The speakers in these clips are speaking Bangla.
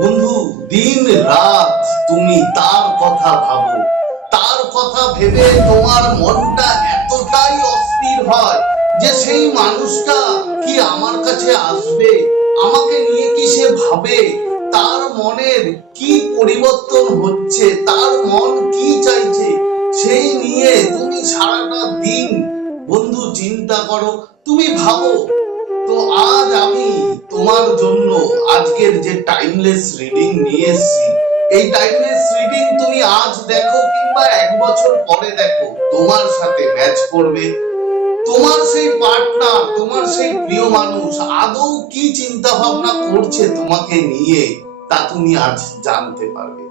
বন্ধু, দিন রাত তুমি তার কথা ভাবো, তার কথা ভেবে তোমার মনটা এতটাই অস্থির হয় যে সেই মানুষটা কি আমার কাছে আসবে, আমাকে নিয়ে কি সে ভাবে, তার মনের কি পরিবর্তন হচ্ছে, তার মন কি চাইছে, সেই নিয়ে তুমি সারাটা দিন বন্ধু চিন্তা করো, তুমি ভাবো। তো আজ আমি তোমার জন্য আজকের যে টাইমলেস রিডিং নিয়ে এসেছি, এই টাইমলেস রিডিং তুমি আজ দেখো কিংবা 1 বছর পরে দেখো, তোমার সাথে ম্যাচ করবে। তোমার সেই পার্টনার, তোমার সেই প্রিয় মানুষ আদৌ কি চিন্তা ভাবনা করছে তোমাকে নিয়ে, তা তুমি আজ জানতে পারবে।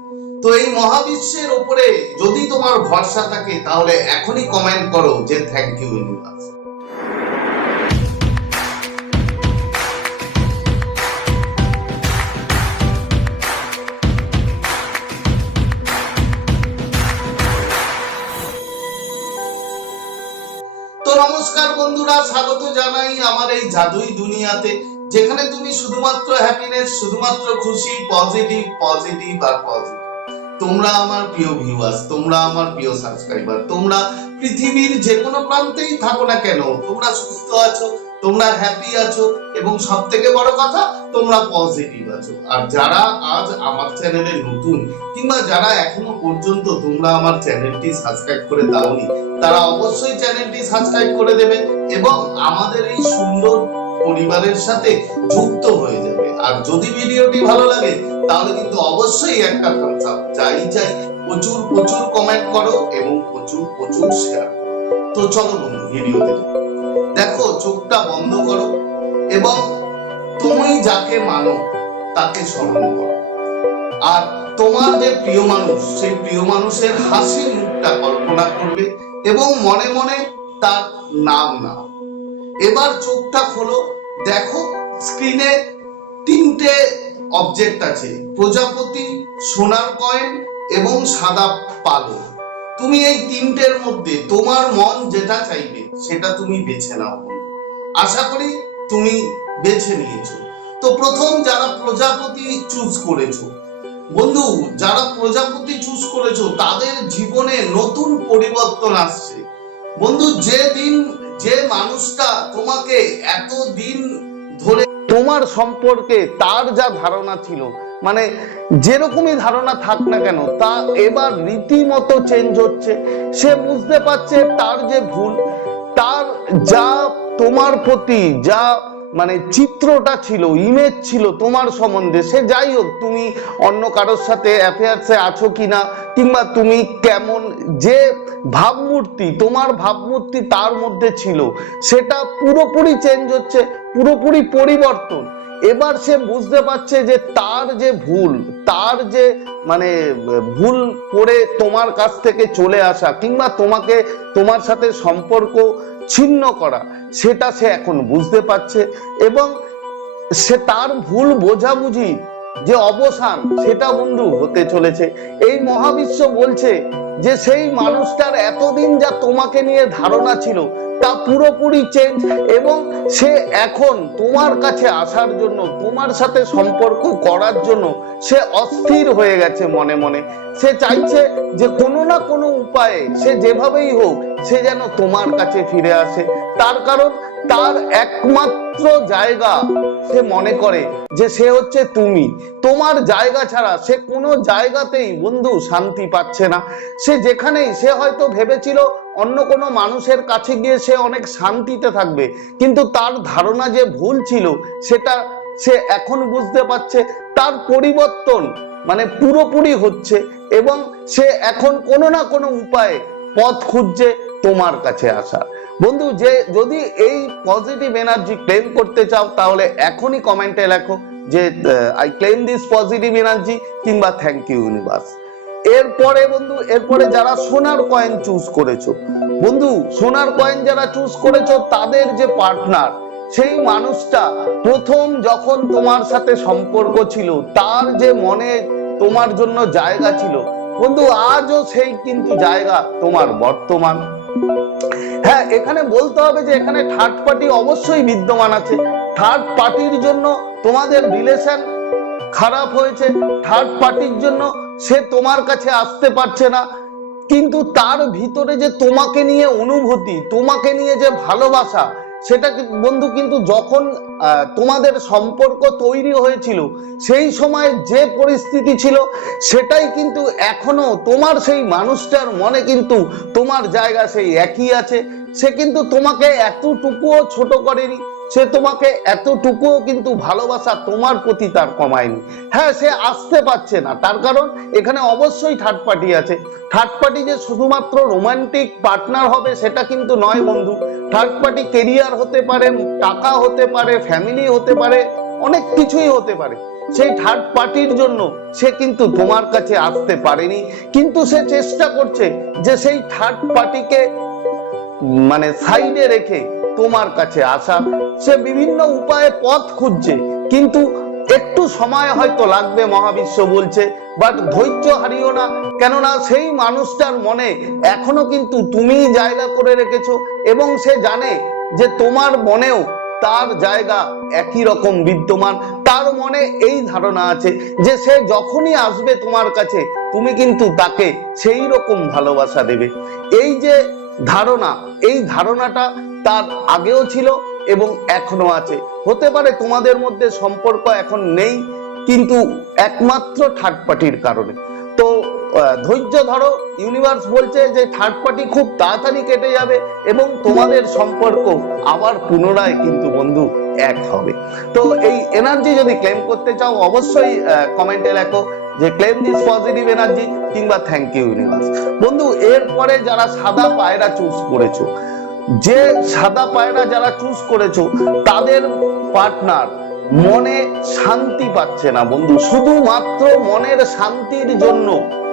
তো এই মহাবিশ্বের উপরে যদি তোমার ভরসা থাকে তাহলে এখনই কমেন্ট করো যে থ্যাংক ইউ ইউনিভার্স। তো নমস্কার বন্ধুরা, স্বাগত জানাই আমার এই জাদুই দুনিয়াতে, যেখানে তুমি শুধুমাত্র হ্যাপিনেস, শুধুমাত্র খুশি, পজিটিভ পজিটিভ আর পজিটিভ। তোমরা আমার প্রিয় ভিউয়ার্স, তোমরা আমার প্রিয় সাবস্ক্রাইবার, তোমরা পৃথিবীর যে কোনো প্রান্তেই থাকো না কেন, তোমরা সুস্থ আছো, তোমরা হ্যাপি আছো এবং সব থেকে বড় কথা তোমরা পজিটিভ আছো। আর যারা আজ আমার চ্যানেলে নতুন কিংবা যারা এখনো পর্যন্ত তোমরা আমার চ্যানেলটি সাবস্ক্রাইব করে দাওনি, তারা অবশ্যই চ্যানেলটি সাবস্ক্রাইব করে দেবে এবং আমাদের এই সুন্দর পরিবারের সাথে যুক্ত হয়ে যাবে। আর যদি ভিডিওটি ভালো লাগে তাহলে কিন্তু অবশ্যই একটা থামস আপ চাই, প্রচুর প্রচুর কমেন্ট করো এবং প্রচুর প্রচুর শেয়ার করো। তো চলো বন্ধু ভিডিওতে দেখো, চোখটা বন্ধ করো এবং তুমি যাকে মানো তাকে স্মরণ করো। আর তোমার যে প্রিয় মানুষ, সেই প্রিয় মানুষের হাসি মুখটা কল্পনা করবে এবং মনে মনে তার নাম নাও। এবার চোখটা খোলো, দেখো স্ক্রিনে 3টে অবজেক্ট আছে, প্রজাপতি, সোনার কয়েন এবং সাদা পালক। তুমি এই 3টের মধ্যে তোমার মন যেটা চাইবে সেটা তুমি বেছে নাও বন্ধু। আশা করি তুমি বেছে নিয়েছো। তো প্রথম যারা প্রজাপতি চুজ করেছো বন্ধু, যারা প্রজাপতি চুজ করেছো তাদের জীবনে নতুন পরিবর্তন আসছে বন্ধু। যে মানুষটা তোমাকে এতদিন ধরে তোমার সম্পর্কে তার যা ধারণা ছিল, মানে যেরকমই ধারণা থাক না কেন, তা এবার রীতিমতো চেঞ্জ হচ্ছে। সে বুঝতে পারছে তার যে ভুল, তার যা তোমার প্রতি যা মানে চিত্রটা ছিল, ইমেজ ছিল তোমার সম্বন্ধে, সে যাই হোক, তুমি অন্য কারোর সাথে অ্যাফেয়ার্সে আছো কিনা কিংবা তুমি কেমন, যে ভাবমূর্তি তোমার ভাবমূর্তি তার মধ্যে ছিল, সেটা পুরোপুরি চেঞ্জ হচ্ছে, পুরোপুরি পরিবর্তন। এবার সে বুঝতে পারছে যে তার যে ভুল, তার যে মানে ভুল করে তোমার কাছ থেকে চলে আসা কিংবা তোমার সাথে সম্পর্ক ছিন্ন করা, সেটা সে এখন বুঝতে পারছে এবং সে তার ভুল বোঝাবুঝি যে অবসান, সেটা বন্ধু হতে চলেছে। এই মহাবিশ্ব বলছে যে সেই মানুষটার এতদিন যা তোমাকে নিয়ে ধারণা ছিল তা পুরোপুরি চেঞ্জ এবং সে এখন তোমার কাছে আসার জন্য, তোমার সাথে সম্পর্ক করার জন্য সে অস্থির হয়ে গেছে মনে মনে। সে চাইছে যে কোনো না কোনো উপায়ে সে যেভাবেই হোক সে যেন তোমার কাছে ফিরে আসে। তার কারণ তার একমাত্র জায়গা সে মনে করে যে সে হচ্ছে তুমি। তোমার জায়গা ছাড়া সে কোনো জায়গাতেই বন্ধু শান্তি পাচ্ছে না। সে যেখানেই, সে হয়তো ভেবেছিল অন্য কোনো মানুষের কাছে গিয়ে সে অনেক শান্তিতে থাকবে, কিন্তু তার ধারণা যে ভুল ছিল সেটা সে এখন বুঝতে পারছে। তার পরিবর্তন মানে পুরোপুরি হচ্ছে এবং সে এখন কোনো না কোনো উপায়ে পথ খুঁজছে তোমার কাছে আসা। বন্ধু, যে যদি এই পজিটিভ এনার্জি ক্লেম করতে চাও তাহলে এখনই কমেন্টে লেখো যে I claim this positive energy কিংবা থ্যাংক ইউ ইউনিভার্স। এরপরে বন্ধু, এরপরে যারা সোনার কয়েন চুজ করেছো বন্ধু, সোনার কয়েন যারা চুজ করেছো তাদের যে পার্টনার, সেই মানুষটা প্রথম যখন তোমার সাথে সম্পর্ক ছিল, তার যে মনে তোমার জন্য জায়গা ছিল বন্ধু, আজও সেই কিন্তু জায়গা তোমার বর্তমান। হ্যাঁ, এখানে বলতে হবে যে এখানে থার্ড পার্টি অবশ্যই বিদ্যমান আছে। থার্ড পার্টির জন্য তোমাদের রিলেশন খারাপ হয়েছে, থার্ড পার্টির জন্য সে তোমার কাছে আসতে পারছে না, কিন্তু তার ভিতরে যে তোমাকে নিয়ে অনুভূতি, তোমাকে নিয়ে যে ভালোবাসা, সেটা বন্ধু কিন্তু যখন তোমাদের সম্পর্ক তৈরি হয়েছিল সেই সময় যে পরিস্থিতি ছিল সেটাই কিন্তু এখনো তোমার সেই মানুষটার মনে কিন্তু তোমার জায়গা সেই একই আছে। সে কিন্তু তোমাকে এতটুকুও ছোট করেনি, সে তোমাকে এতটুকুও কিন্তু ভালোবাসা তোমার প্রতি তার কমায়নি। হ্যাঁ, সে আসতে পারছে না, তার কারণ এখানে অবশ্যই থার্ড পার্টি আছে। থার্ড পার্টি যে শুধুমাত্র রোমান্টিক পার্টনার হবে সেটা কিন্তু নয় বন্ধু। থার্ড পার্টি কেরিয়ার হতে পারে, টাকা হতে পারে, ফ্যামিলি হতে পারে, অনেক কিছুই হতে পারে। সেই থার্ড পার্টির জন্য সে কিন্তু তোমার কাছে আসতে পারেনি, কিন্তু সে চেষ্টা করছে যে সেই থার্ড পার্টিকে মানে সাইডে রেখে তোমার কাছে আসা। সে বিভিন্ন উপায়ে পথ খুঁজছে, কিন্তু একটু সময় হয়তো লাগবে মহাবিশ্ব বলছে, বাট ধৈর্য হারিও না, কেননা সেই মানুষটার মনে এখনো কিন্তু তুমিই জায়গা করে রেখেছো, এবং সে জানে যে তোমার মনেও তার জায়গা একই রকম বিদ্যমান। তার মনে এই ধারণা আছে যে সে যখনই আসবে তোমার কাছে তুমি কিন্তু তাকে সেই রকম ভালোবাসা দেবে। এই যে ধারণা, এই ধারণাটা তার আগেও ছিল এবং এখনো আছে। হতে পারে তোমাদের মধ্যে সম্পর্ক এখন নেই, কিন্তু একমাত্র থার্ড পার্টির কারণে। তো ধৈর্য ধরো, ইউনিভার্স বলছে যে থার্ড পার্টি খুব তাড়াতাড়ি কেটে যাবে এবং তোমাদের সম্পর্ক আবার পুনরায় কিন্তু বন্ধু এক হবে। তো এই এনার্জি যদি ক্লেম করতে চাও অবশ্যই কমেন্টে লেখো যে ক্লেম দিস পজিটিভ এনার্জি কিংবা থ্যাংক ইউ ইউনিভার্স। বন্ধু, এরপরে যারা সাদা পায়রা চুজ করেছো, যে সাদা পায়রা যারা চুজ করেছো তাদের পার্টনার মনে শান্তি পাচ্ছে না বন্ধু, শুধুমাত্র মনের শান্তির জন্য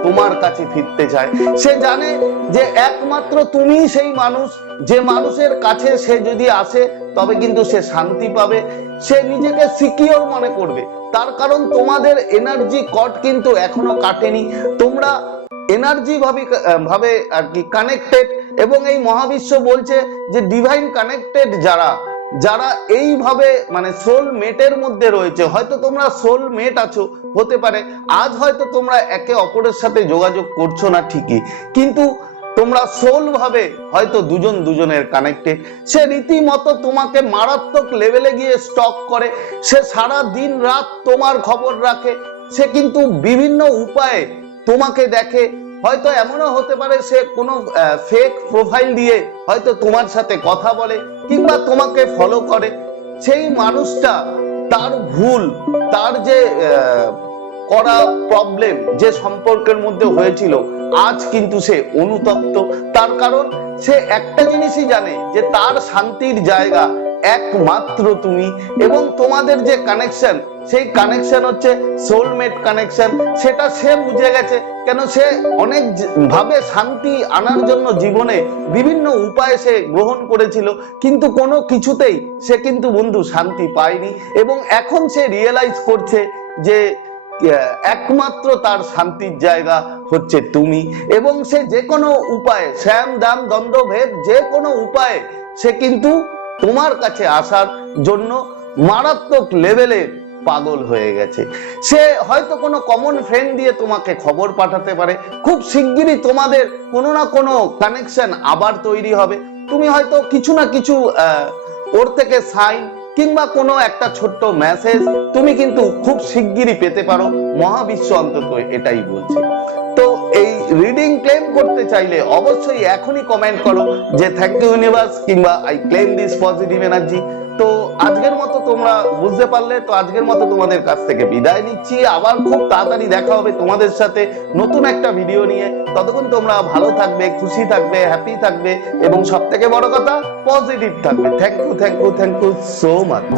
তোমার কাছে ফিরতে চায়। সে জানে যে একমাত্র তুমি সেই মানুষ, যে মানুষের কাছে সে যদি আসে তবে কিন্তু সে শান্তি পাবে, সে নিজেকে সিকিউর মনে করবে। তার কারণ তোমাদের এনার্জি কট কিন্তু এখনো কাটেনি, তোমরা এনার্জি ভাবে আর কি কানেক্টেড, এবং এই মহাবিশ্ব বলছে যে ডিভাইন কানেক্টেড যারা যারা এইভাবে মানে সোল মেটের মধ্যে রয়েছে, হয়তো তোমরা সোল মেট আছো, হতে পারে আজ হয়তো তোমরা একে অপরের সাথে যোগাযোগ করছো না ঠিকই, কিন্তু তোমরা সোল ভাবে হয়তো দুজন দুজনের কানেক্টেড। সে রীতিমতো তোমাকে মারাত্মক লেভেলে গিয়ে স্টক করে, সে সারা দিন রাত তোমার খবর রাখে, সে কিন্তু বিভিন্ন উপায়ে তোমাকে দেখে। হয়তো এমনও হতে পারে সে কোনো ফেক প্রোফাইল দিয়ে হয়তো তোমার সাথে কথা বলে কিংবা তোমাকে ফলো করে। সেই মানুষটা তার ভুল, তার যে করা প্রবলেম যে সম্পর্কের মধ্যে হয়েছিল, আজ কিন্তু সে অনুতপ্ত। তার কারণ সে একটা জিনিসই জানে যে তার শান্তির জায়গা একমাত্র তুমি, এবং তোমাদের যে কানেকশন সেই কানেকশন হচ্ছে সোলমেট কানেকশন, সেটা সে বুঝে গেছে। কেন সে অনেক ভাবে শান্তি আনার জন্য জীবনে বিভিন্ন উপায় সে গ্রহণ করেছিল, কিন্তু কোনো কিছুতেই সে কিন্তু বন্ধু শান্তি পায়নি, এবং এখন সে রিয়েলাইজ করছে যে একমাত্র তার শান্তির জায়গা হচ্ছে তুমি, এবং সে যে কোনো উপায়ে শ্যাম দাম দ্বন্দ্ব ভেদ যে কোনো উপায়ে সে কিন্তু তোমার কাছে আসার জন্য মারাত্মক লেভেলে পাগল হয়ে গেছে। সে হয়তো কোনো কমন ফ্রেন্ড দিয়ে তোমাকে খবর পাঠাতে পারে, খুব শিগগিরই তোমাদের কোনো না কোনো কানেকশন আবার তৈরি হবে। তুমি হয়তো কিছু না কিছু ওর থেকে সাইন কিংবা কোনো একটা ছোট্ট মেসেজ তুমি কিন্তু খুব শিগগিরই পেতে পারো, মহাবিশ্ব অন্তত এটাই বলছে। তো এই রিডিং ক্লেম করতে চাইলে অবশ্যই এখনই কমেন্ট করো যে থ্যাংক ইউ ইউনিভার্স কিংবা I claim this positive energy. তো আজকের মতো তোমরা বুঝতে পারলে, তো আজকের মতো তোমাদের কাছ থেকে বিদায় নিচ্ছি। আবার খুব তাড়াতাড়ি দেখা হবে তোমাদের সাথে নতুন একটা ভিডিও নিয়ে। ততক্ষণ তোমরা ভালো থাকবে, খুশি থাকবে, হ্যাপি থাকবে, এবং সব থেকে বড় কথা পজিটিভ থাকবে। Thank you so much.